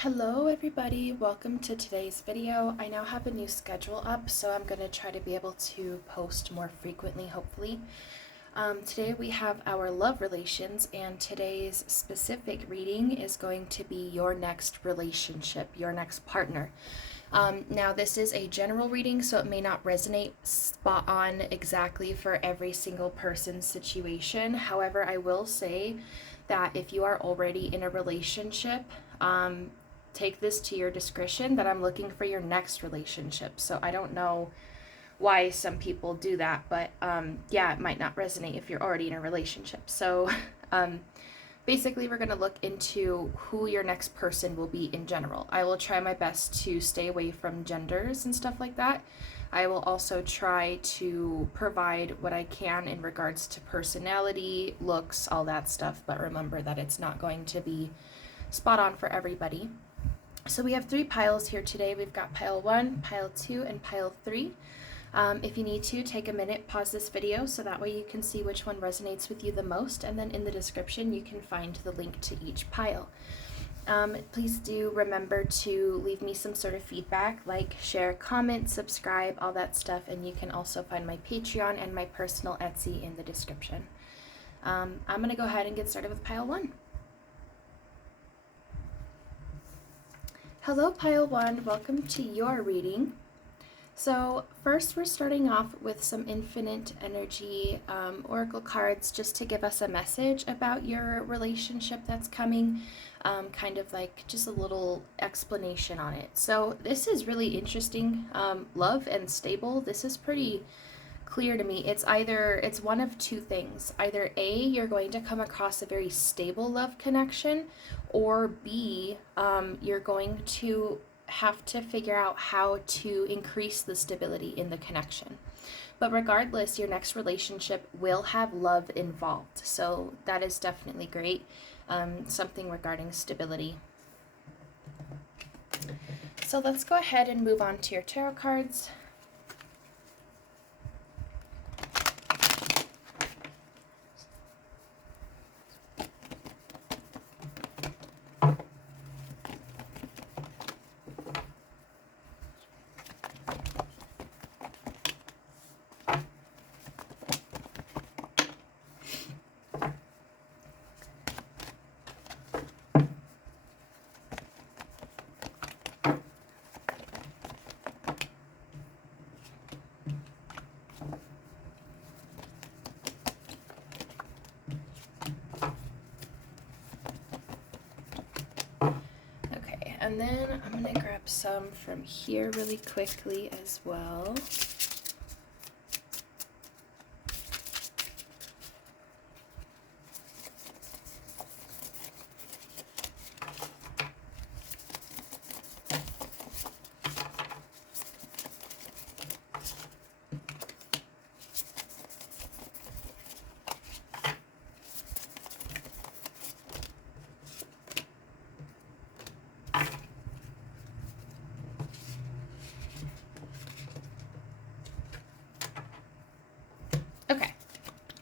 Hello everybody, welcome to today's video. I now have a new schedule up, so I'm going to try to be able to post more frequently, hopefully. Today we have our love relations, and today's specific reading is going to be your next relationship, your next partner. Now this is a general reading, so it may not resonate spot on exactly for every single person's situation. However, I will say that if you are already in a relationship, take this to your discretion that I'm looking for your next relationship. So I don't know why some people do that, but yeah, it might not resonate if you're already in a relationship. So basically, we're going to look into who your next person will be in general. I will try my best to stay away from genders and stuff like that. I will also try to provide what I can in regards to personality, looks, all that stuff, but remember that it's not going to be spot on for everybody. So we have 3 piles here today. We've got pile 1, pile 2, and pile 3. If you need to, take a minute, pause this video, so that way you can see which one resonates with you the most, and then in the description you can find the link to each pile. Please do remember to leave me some sort of feedback, like, share, comment, subscribe, all that stuff, and you can also find my Patreon and my personal Etsy in the description. I'm going to go ahead and get started with pile 1. Hello pile 1, welcome to your reading. So first we're starting off with some infinite energy oracle cards just to give us a message about your relationship that's coming, kind of like just a little explanation on it. So this is really interesting. Love and stable, this is pretty clear to me. It's one of 2 things. Either A, you're going to come across a very stable love connection, or B, you're going to have to figure out how to increase the stability in the connection. But regardless, your next relationship will have love involved, so that is definitely great. Something regarding stability. So let's go ahead and move on to your tarot cards. And then I'm going to grab some from here really quickly as well.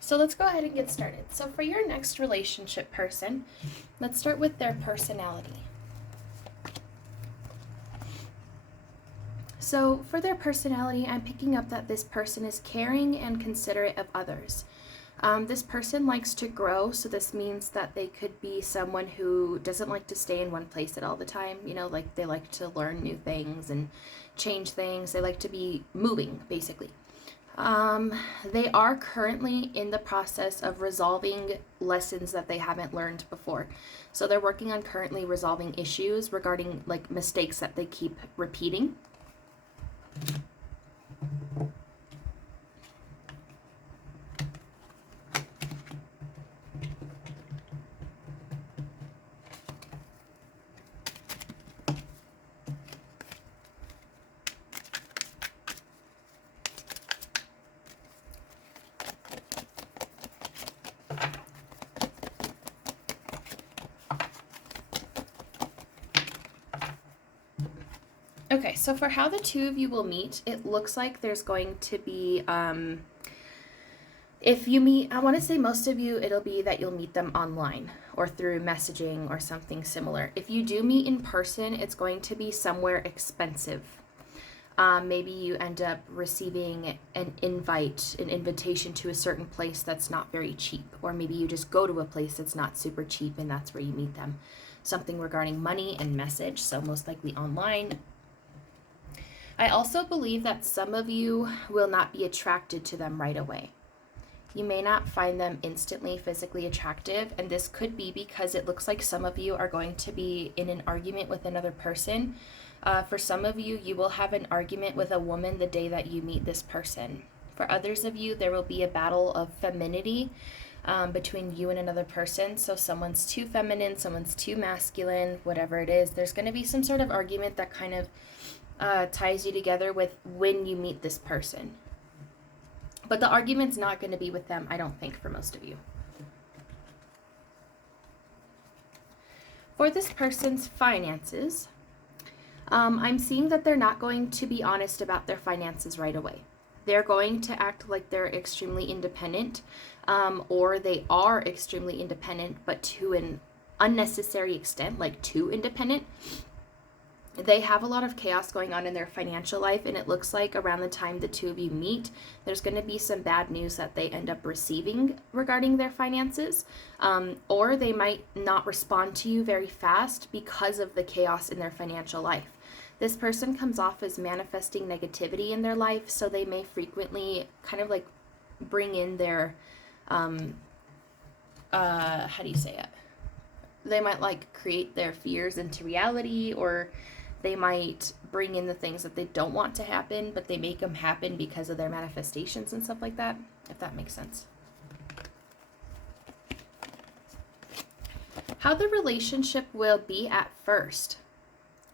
So let's go ahead and get started. So for your next relationship person, let's start with their personality. So for their personality, I'm picking up that this person is caring and considerate of others. This person likes to grow, so this means that they could be someone who doesn't like to stay in one place at all the time. You know, like they like to learn new things and change things. They like to be moving, basically. They are currently in the process of resolving lessons that they haven't learned before. So they're working on currently resolving issues regarding like mistakes that they keep repeating. Okay, so for how the 2 of you will meet, it looks like there's going to be If you meet, I want to say most of you, it'll be that you'll meet them online or through messaging or something similar. If you do meet in person, it's going to be somewhere expensive. Maybe you end up receiving an invitation to a certain place that's not very cheap. Or maybe you just go to a place that's not super cheap and that's where you meet them. Something regarding money and message, so most likely online. I also believe that some of you will not be attracted to them right away. You may not find them instantly physically attractive, and this could be because it looks like some of you are going to be in an argument with another person. For some of you, you will have an argument with a woman the day that you meet this person. For others of you, there will be a battle of femininity between you and another person. So someone's too feminine, someone's too masculine, whatever it is. There's going to be some sort of argument that kind of ties you together with when you meet this person. But the argument's not going to be with them, I don't think, for most of you. For this person's finances, I'm seeing that they're not going to be honest about their finances right away. They're going to act like they're extremely independent, or they are extremely independent, but to an unnecessary extent, like too independent. They have a lot of chaos going on in their financial life, and it looks like around the time the two of you meet, there's going to be some bad news that they end up receiving regarding their finances, or they might not respond to you very fast because of the chaos in their financial life. This person comes off as manifesting negativity in their life, so they may frequently kind of like bring in their, how do you say it? They might like create their fears into reality, or they might bring in the things that they don't want to happen, but they make them happen because of their manifestations and stuff like that, if that makes sense. How the relationship will be at first.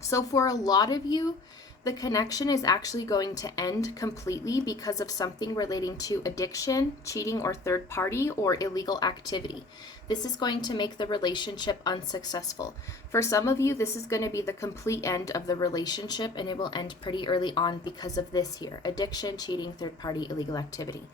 So for a lot of you, the connection is actually going to end completely because of something relating to addiction, cheating, or third party, or illegal activity. This is going to make the relationship unsuccessful. For some of you, this is going to be the complete end of the relationship, and it will end pretty early on because of this here: addiction, cheating, third party, illegal activity.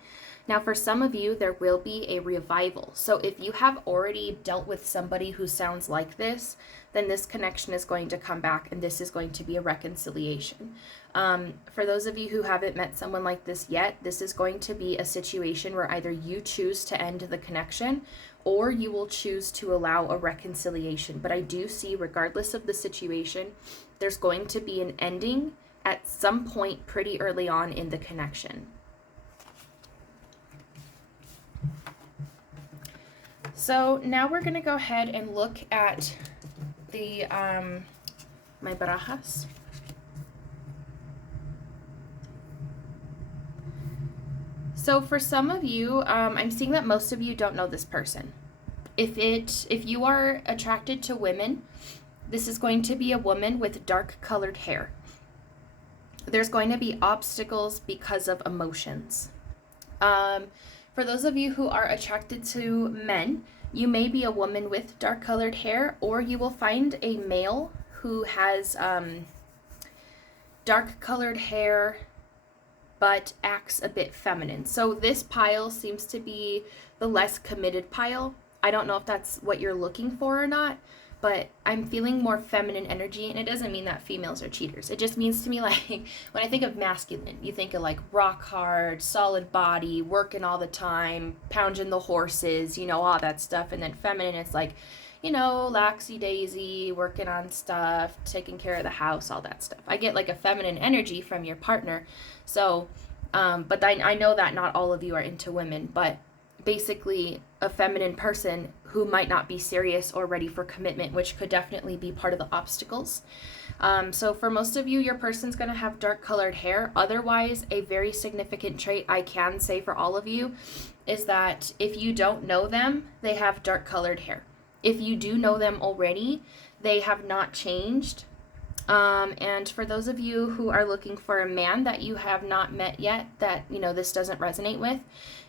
Now, for some of you, there will be a revival. So if you have already dealt with somebody who sounds like this, then this connection is going to come back, and this is going to be a reconciliation. For those of you who haven't met someone like this yet, this is going to be a situation where either you choose to end the connection or you will choose to allow a reconciliation. But I do see, regardless of the situation, there's going to be an ending at some point pretty early on in the connection. So now we're going to go ahead and look at the my barajas. So for some of you, I'm seeing that most of you don't know this person. If you are attracted to women, this is going to be a woman with dark colored hair. There's going to be obstacles because of emotions. For those of you who are attracted to men, you may be a woman with dark colored hair, or you will find a male who has dark colored hair but acts a bit feminine. So this pile seems to be the less committed pile. I don't know if that's what you're looking for or not, but I'm feeling more feminine energy, and it doesn't mean that females are cheaters. It just means to me, like, when I think of masculine, you think of like rock hard, solid body, working all the time, pounding the horses, all that stuff. And then feminine, it's like, laxy-daisy, working on stuff, taking care of the house, all that stuff. I get like a feminine energy from your partner. So, but I know that not all of you are into women, but basically a feminine person who might not be serious or ready for commitment, which could definitely be part of the obstacles. So for most of you, your person's going to have dark colored hair. Otherwise, a very significant trait I can say for all of you is that if you don't know them, they have dark colored hair. If you do know them already, they have not changed. And for those of you who are looking for a man that you have not met yet, that, this doesn't resonate with,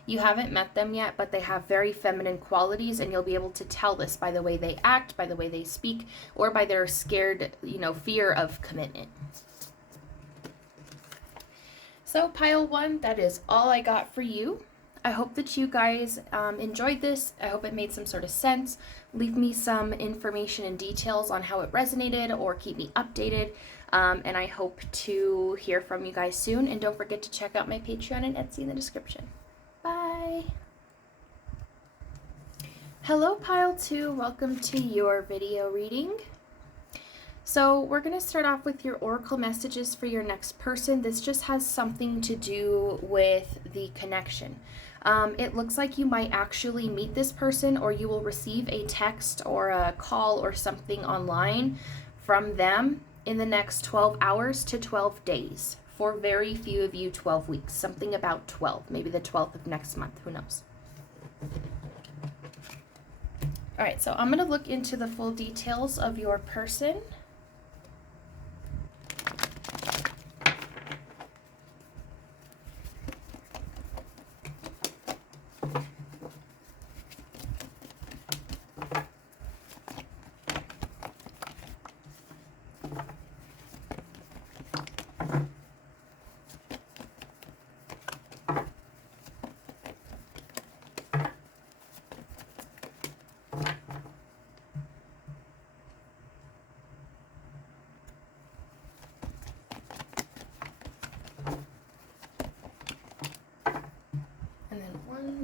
you haven't met them yet, but they have very feminine qualities, and you'll be able to tell this by the way they act, by the way they speak, or by their scared, fear of commitment. So pile 1, that is all I got for you. I hope that you guys enjoyed this. I hope it made some sort of sense. Leave me some information and details on how it resonated or keep me updated. And I hope to hear from you guys soon. And don't forget to check out my Patreon and Etsy in the description. Bye! Hello, Pile 2. Welcome to your video reading. So we're going to start off with your oracle messages for your next person. This just has something to do with the connection. It looks like you might actually meet this person, or you will receive a text or a call or something online from them in the next 12 hours to 12 days. For very few of you, 12 weeks. Something about 12, maybe the 12th of next month. Who knows? All right, so I'm going to look into the full details of your person.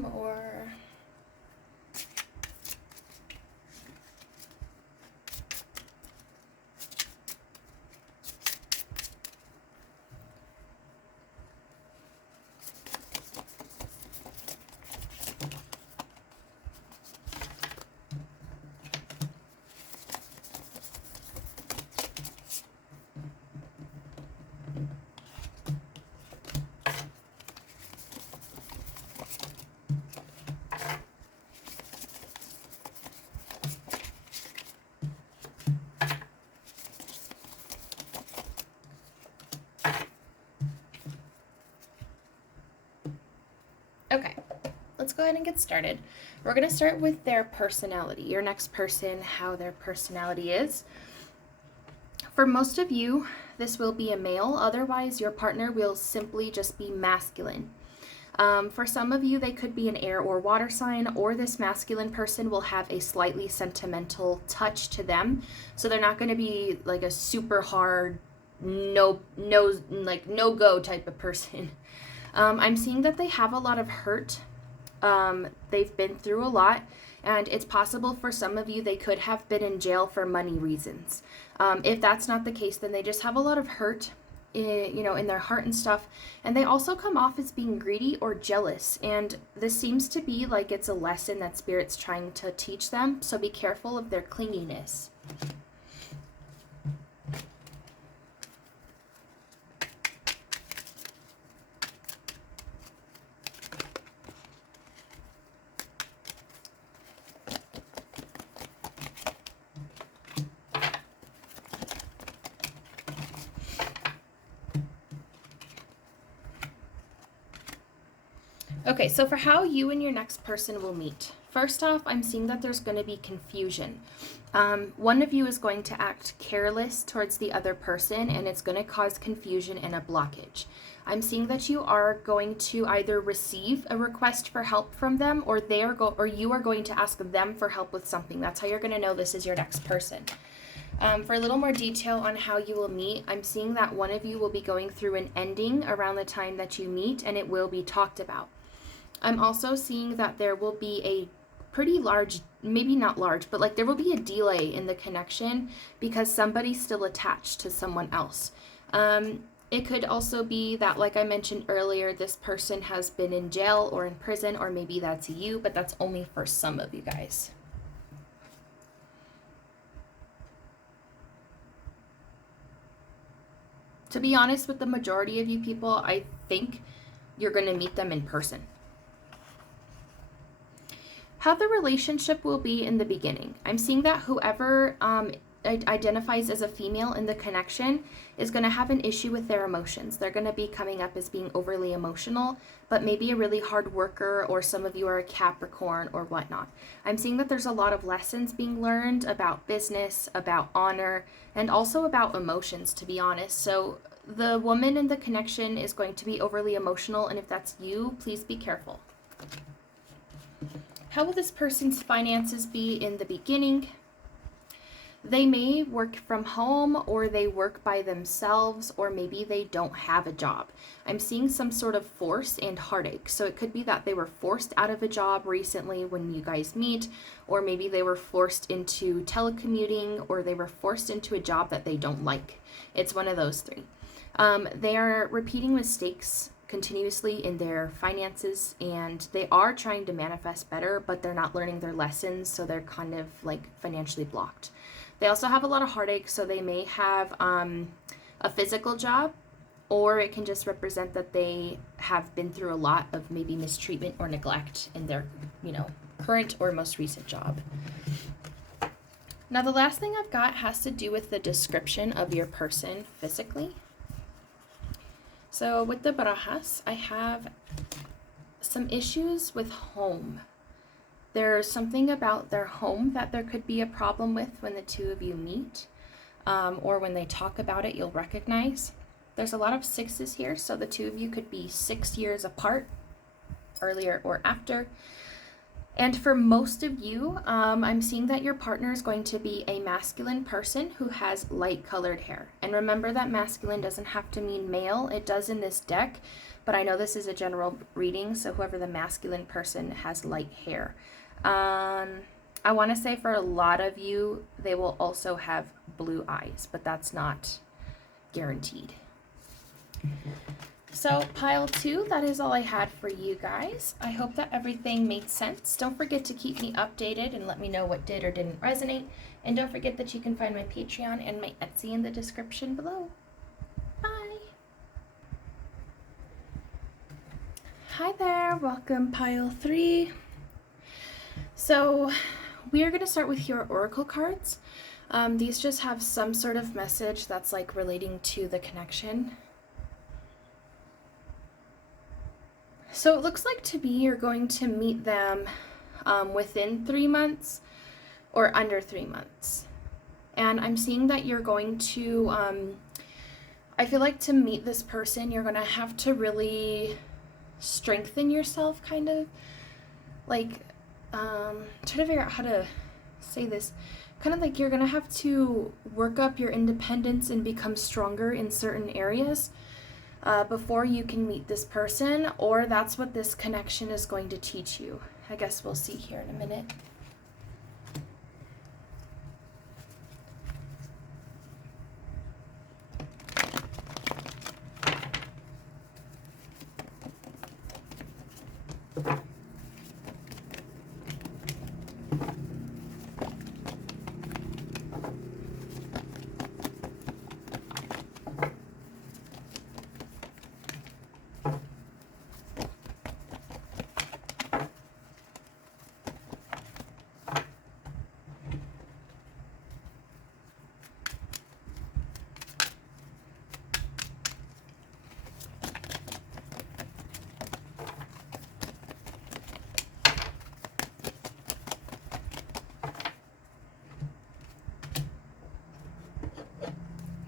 More. Okay, let's go ahead and get started. We're going to start with their personality. Your next person, how their personality is. For most of you, this will be a male. Otherwise, your partner will simply just be masculine. For some of you, they could be an air or water sign, or this masculine person will have a slightly sentimental touch to them. So they're not going to be like a super hard, no-go type of person. I'm seeing that they have a lot of hurt. They've been through a lot, and it's possible for some of you they could have been in jail for money reasons. If that's not the case, then they just have a lot of hurt, in their heart and stuff. And they also come off as being greedy or jealous. And this seems to be like it's a lesson that Spirit's trying to teach them. So be careful of their clinginess. Okay, so for how you and your next person will meet. First off, I'm seeing that there's going to be confusion. One of you is going to act careless towards the other person, and it's going to cause confusion and a blockage. I'm seeing that you are going to either receive a request for help from them, or you are going to ask them for help with something. That's how you're going to know this is your next person. For a little more detail on how you will meet, I'm seeing that one of you will be going through an ending around the time that you meet, and it will be talked about. I'm also seeing that there will be a pretty large, maybe not large, but like there will be a delay in the connection because somebody's still attached to someone else. It could also be that, like I mentioned earlier, this person has been in jail or in prison, or maybe that's you, but that's only for some of you guys. To be honest, with the majority of you people, I think you're going to meet them in person. How the relationship will be in the beginning. I'm seeing that whoever identifies as a female in the connection is going to have an issue with their emotions. They're going to be coming up as being overly emotional, but maybe a really hard worker, or some of you are a Capricorn or whatnot. I'm seeing that there's a lot of lessons being learned about business, about honor, and also about emotions, to be honest. So the woman in the connection is going to be overly emotional, and if that's you, please be careful. How will this person's finances be in the beginning? They may work from home, or they work by themselves, or maybe they don't have a job. I'm seeing some sort of force and heartache. So it could be that they were forced out of a job recently when you guys meet, or maybe they were forced into telecommuting, or they were forced into a job that they don't like. It's one of those three. They are repeating mistakes continuously in their finances, and they are trying to manifest better, but they're not learning their lessons, so they're kind of like financially blocked. They also have a lot of heartache, so they may have a physical job, or it can just represent that they have been through a lot of maybe mistreatment or neglect in their, current or most recent job. Now, the last thing I've got has to do with the description of your person physically. So with the barajas, I have some issues with home. There's something about their home that there could be a problem with when the two of you meet, or when they talk about it, you'll recognize. There's a lot of sixes here, so the two of you could be 6 years apart, earlier or after. And for most of you, I'm seeing that your partner is going to be a masculine person who has light colored hair. And remember that masculine doesn't have to mean male. It does in this deck, but I know this is a general reading, so whoever the masculine person has light hair. I want to say for a lot of you, they will also have blue eyes, but that's not guaranteed. So pile 2, that is all I had for you guys. I hope that everything made sense. Don't forget to keep me updated and let me know what did or didn't resonate. And don't forget that you can find my Patreon and my Etsy in the description below. Bye. Hi there, welcome pile 3. So we are going to start with your oracle cards. These just have some sort of message that's like relating to the connection. So it looks like to me you're going to meet them within 3 months or under 3 months. And I'm seeing that you're going to, I feel like to meet this person, you're going to have to really strengthen yourself, kind of. Like, try to figure out how to say this. Kind of like you're going to have to work up your independence and become stronger in certain areas before you can meet this person, or that's what this connection is going to teach you. I guess we'll see here in a minute.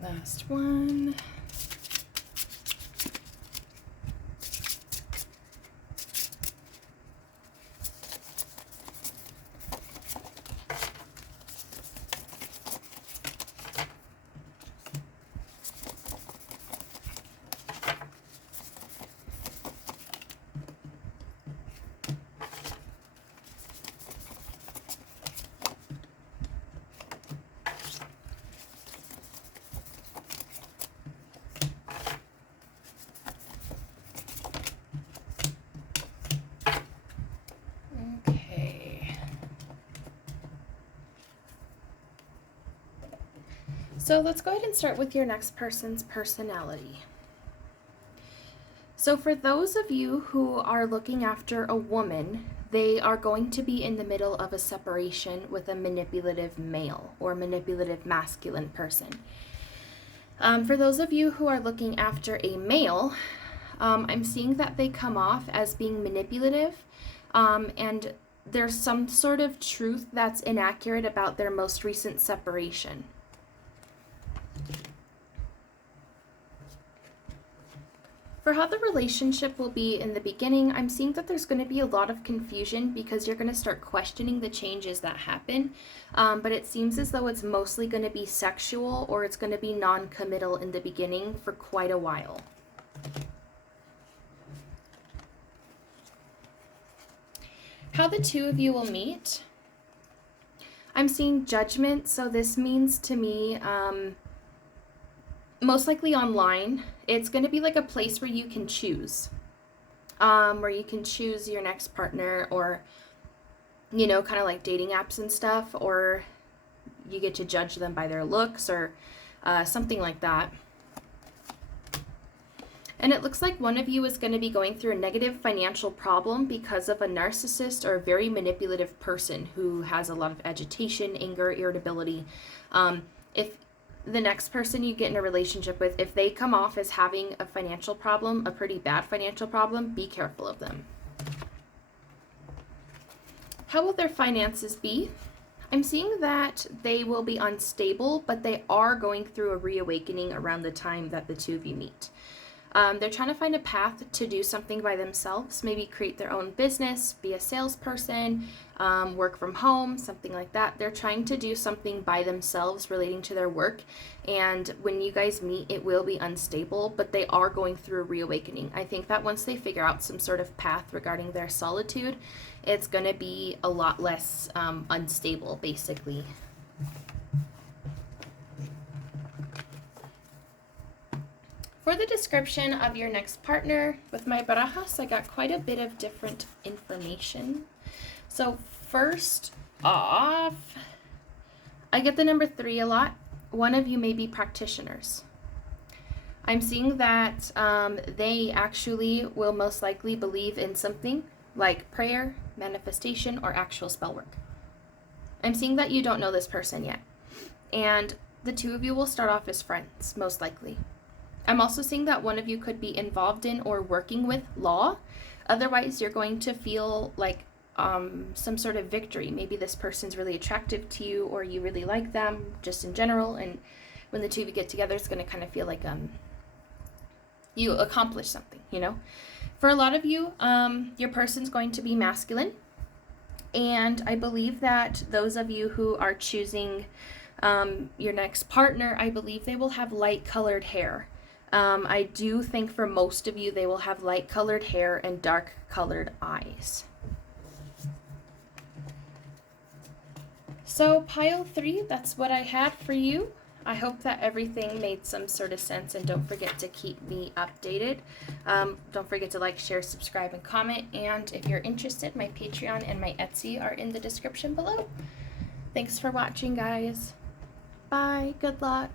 Last one. So let's go ahead and start with your next person's personality. So for those of you who are looking after a woman, they are going to be in the middle of a separation with a manipulative male or manipulative masculine person. For those of you who are looking after a male, I'm seeing that they come off as being manipulative, and there's some sort of truth that's inaccurate about their most recent separation. For how the relationship will be in the beginning, I'm seeing that there's going to be a lot of confusion because you're going to start questioning the changes that happen. But it seems as though it's mostly going to be sexual, or it's going to be non-committal in the beginning for quite a while. How the two of you will meet. I'm seeing judgment, so this means to me, most likely online. It's going to be like a place where you can choose, where you can choose your next partner, or, you know, kind of like dating apps and stuff, or you get to judge them by their looks, or something like that. And it looks like one of you is going to be going through a negative financial problem because of a narcissist or a very manipulative person who has a lot of agitation, anger, irritability. If the next person you get in a relationship with, if they come off as having a financial problem, a pretty bad financial problem, be careful of them. How will their finances be? I'm seeing that they will be unstable, but they are going through a reawakening around the time that the two of you meet. They're trying to find a path to do something by themselves, maybe create their own business, be a salesperson, work from home, something like that. They're trying to do something by themselves relating to their work, and when you guys meet, it will be unstable, but they are going through a reawakening. I think that once they figure out some sort of path regarding their solitude, it's going to be a lot less unstable, basically. For the description of your next partner, with my barajas, I got quite a bit of different information. So first off, I get the number 3 a lot. One of you may be practitioners. I'm seeing that they actually will most likely believe in something like prayer, manifestation, or actual spell work. I'm seeing that you don't know this person yet. And the two of you will start off as friends, most likely. I'm also seeing that one of you could be involved in or working with law. Otherwise, you're going to feel like some sort of victory. Maybe this person's really attractive to you, or you really like them just in general. And when the two of you get together, it's going to kind of feel like you accomplished something, you know? For a lot of you, your person's going to be masculine. And I believe that those of you who are choosing your next partner, I believe they will have light-colored hair. I do think for most of you, they will have light-colored hair and dark-colored eyes. So pile 3, that's what I had for you. I hope that everything made some sort of sense, and don't forget to keep me updated. Don't forget to like, share, subscribe, and comment. And if you're interested, my Patreon and my Etsy are in the description below. Thanks for watching, guys. Bye. Good luck.